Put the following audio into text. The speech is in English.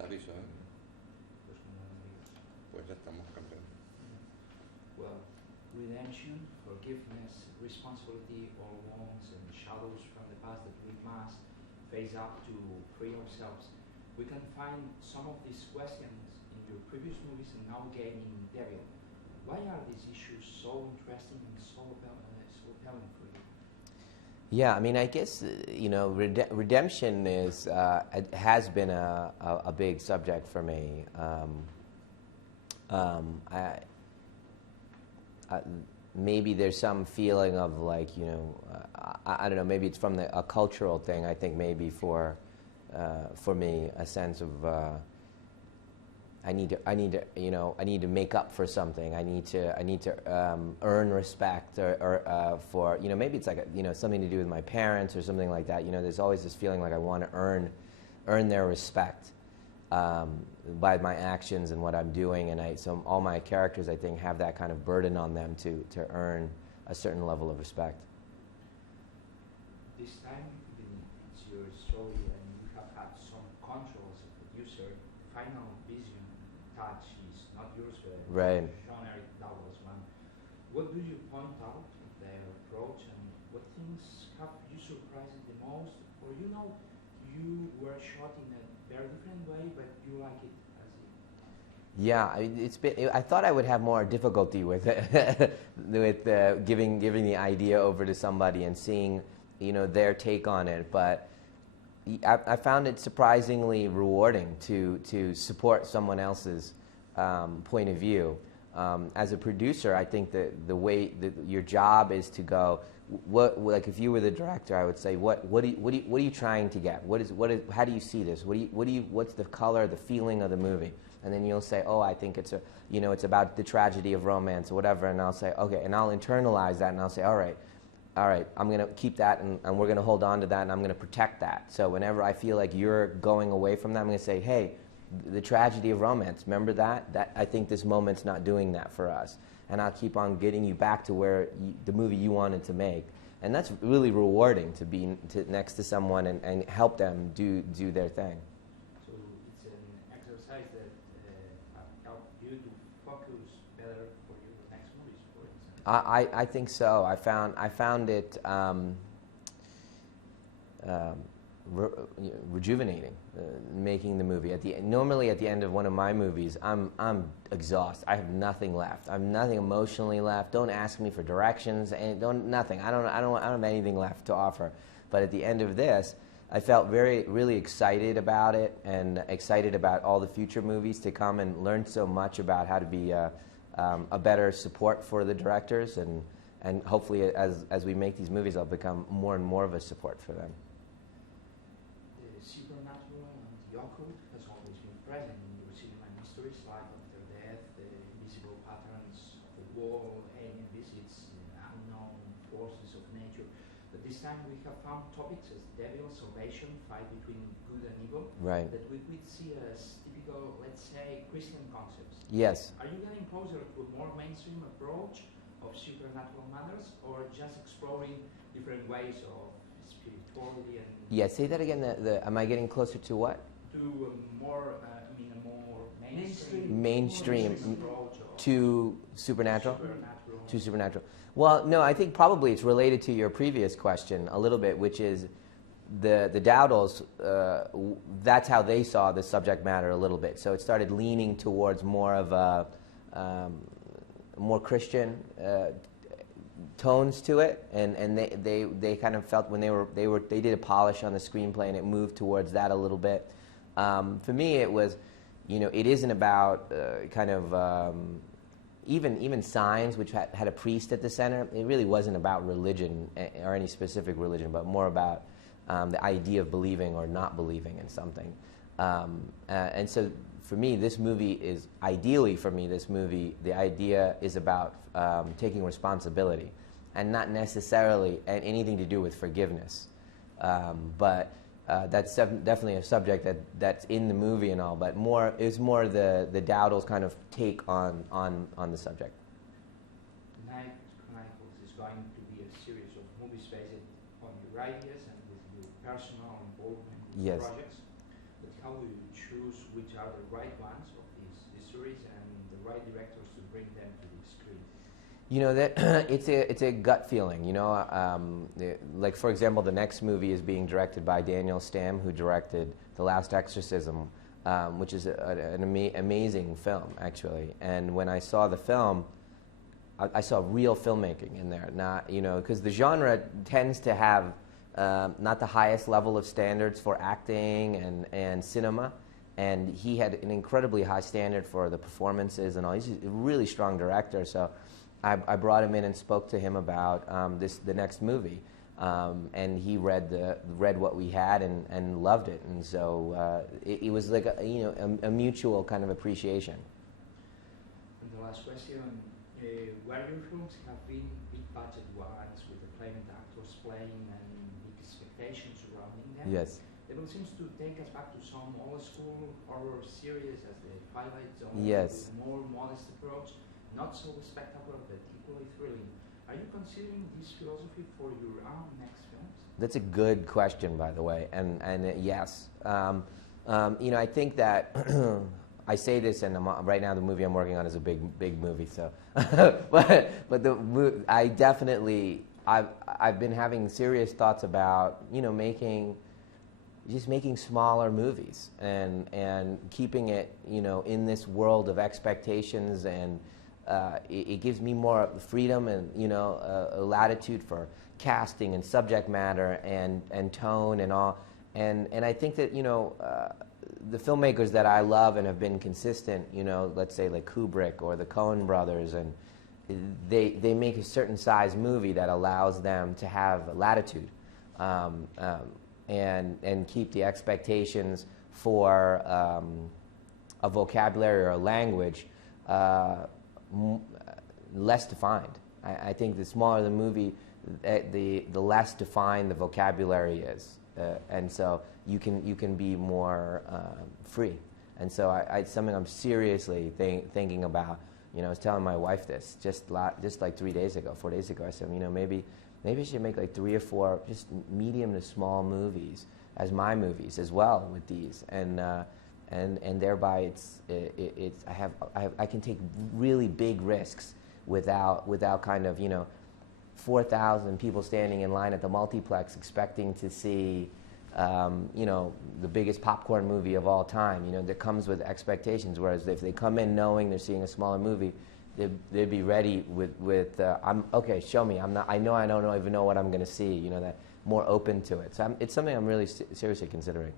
¿Estás listo, eh? Pues como no me digas. Pues ya estamos, campeón. Well, redemption, forgiveness, responsibility, all wounds and shadows from the past that we must face up to free ourselves. We can find some of these questions in your previous movies and now again in Devil. Why are these issues so interesting and so compelling for you? Yeah, I mean, I guess, redemption has been a big subject for me. Maybe there's some feeling of like, I don't know, maybe it's from a cultural thing. I think maybe for me, a sense of I need to make up for something. I need to earn respect or for maybe it's like something to do with my parents or something like that. There's always this feeling like I want to earn their respect by my actions and what I'm doing, and so all my characters, I think, have that kind of burden on them to earn a certain level of respect. This time, it's your story, and you have had some control as a producer. Final vision, touch is not yours, but Right. Sean Eric Douglas one. What do you point out of their approach, and what things have you surprised the most? Or you were shot in a very different way, but you like it as it. Yeah, I thought I would have more difficulty with it, with giving the idea over to somebody and seeing, their take on it. But I found it surprisingly rewarding to support someone else's point of view. As a producer, I think that the way that your job is to go, like if you were the director, I would say, what are you trying to get? How do you see this? What's the color, the feeling of the movie? And then you'll say, oh, I think it's it's about the tragedy of romance or whatever. And I'll say, okay, and I'll internalize that, and I'll say, all right, I'm going to keep that, and we're going to hold on to that, and I'm going to protect that. So whenever I feel like you're going away from that, I'm going to say, hey, the tragedy of romance, remember that? That I think this moment's not doing that for us. And I'll keep on getting you back to where the movie you wanted to make. And that's really rewarding to be next to someone and help them do their thing. So it's an exercise that helped you to focus better for your next movies, for example. I think so. I found it rejuvenating, making the movie. Normally at the end of one of my movies, I'm exhausted. I have nothing left. I have nothing emotionally left. Don't ask me for directions and nothing. I don't have anything left to offer. But at the end of this, I felt really excited about it, and excited about all the future movies to come, and learned so much about how to be a better support for the directors, and hopefully as we make these movies, I'll become more and more of a support for them. Supernatural and the occult has always been present in your cinema and histories, like after death, the invisible patterns of the world, alien visits, unknown forces of nature. But this time we have found topics as devil, salvation, fight between good and evil, Right. that we could see as typical, let's say, Christian concepts. Yes. Are you getting closer to a more mainstream approach of supernatural matters, or just exploring different ways of spirituality and... Yeah, say that again. Am I getting closer to what? To a more Mainstream approach to supernatural? To supernatural. Well, no, I think probably it's related to your previous question a little bit, which is the Dowdles, that's how they saw the subject matter a little bit. So it started leaning towards more of a more Christian tones to it, and they kind of felt when they did a polish on the screenplay, and it moved towards that a little bit. For me, it was, it isn't about even Signs, which had a priest at the center. It really wasn't about religion or any specific religion, but more about the idea of believing or not believing in something. And so for me, this movie is, ideally for me, the idea is about taking responsibility, and not necessarily anything to do with forgiveness. But that's definitely a subject that's in the movie and all, but is more the Dowdles kind of take on the subject. Night Chronicles is going to be a series of movies based on your ideas and with your personal involvement in Yes. projects. But how do you choose which are the right ones of these stories and the right directors to bring them to the screen? You know that it's a gut feeling. You know, like for example, the next movie is being directed by Daniel Stamm, who directed The Last Exorcism, which is an amazing film actually. And when I saw the film, I saw real filmmaking in there. Not, you know, because the genre tends to have not the highest level of standards for acting and cinema. And he had an incredibly high standard for the performances and all. He's a really strong director. So I brought him in and spoke to him about the next movie. And he read what we had and loved it. And so it was like a mutual kind of appreciation. And the last question, warrior films have been big budget ones with acclaimed actors playing and big expectations surrounding them. Yes. The film seems to take us back to some old school horror series as the Twilight Zone, Yes. with a more modest approach, not so spectacular but equally thrilling. Are you considering this philosophy for your own next films? That's a good question, by the way, and yes. You know, I think that I say this, and right now the movie I'm working on is a big movie. So, but I definitely I've been having serious thoughts about making smaller movies and keeping it in this world of expectations, and it gives me more freedom and a latitude for casting and subject matter and tone and all, and I think that the filmmakers that I love and have been consistent, let's say like Kubrick or the Coen brothers, and they make a certain size movie that allows them to have latitude and keep the expectations for a vocabulary or a language less defined. I think the smaller the movie, the less defined the vocabulary is, and so you can be more free. And so it's something I'm seriously thinking about. I was telling my wife this just like 4 days ago. I said, maybe I should make like 3 or 4 just medium to small movies as my movies as well with these, and thereby I can take really big risks without kind of 4,000 people standing in line at the multiplex expecting to see the biggest popcorn movie of all time, that comes with expectations. Whereas if they come in knowing they're seeing a smaller movie, they'd be ready with okay, show me. I don't even know what I'm going to see. That more open to it. So it's something I'm really seriously considering.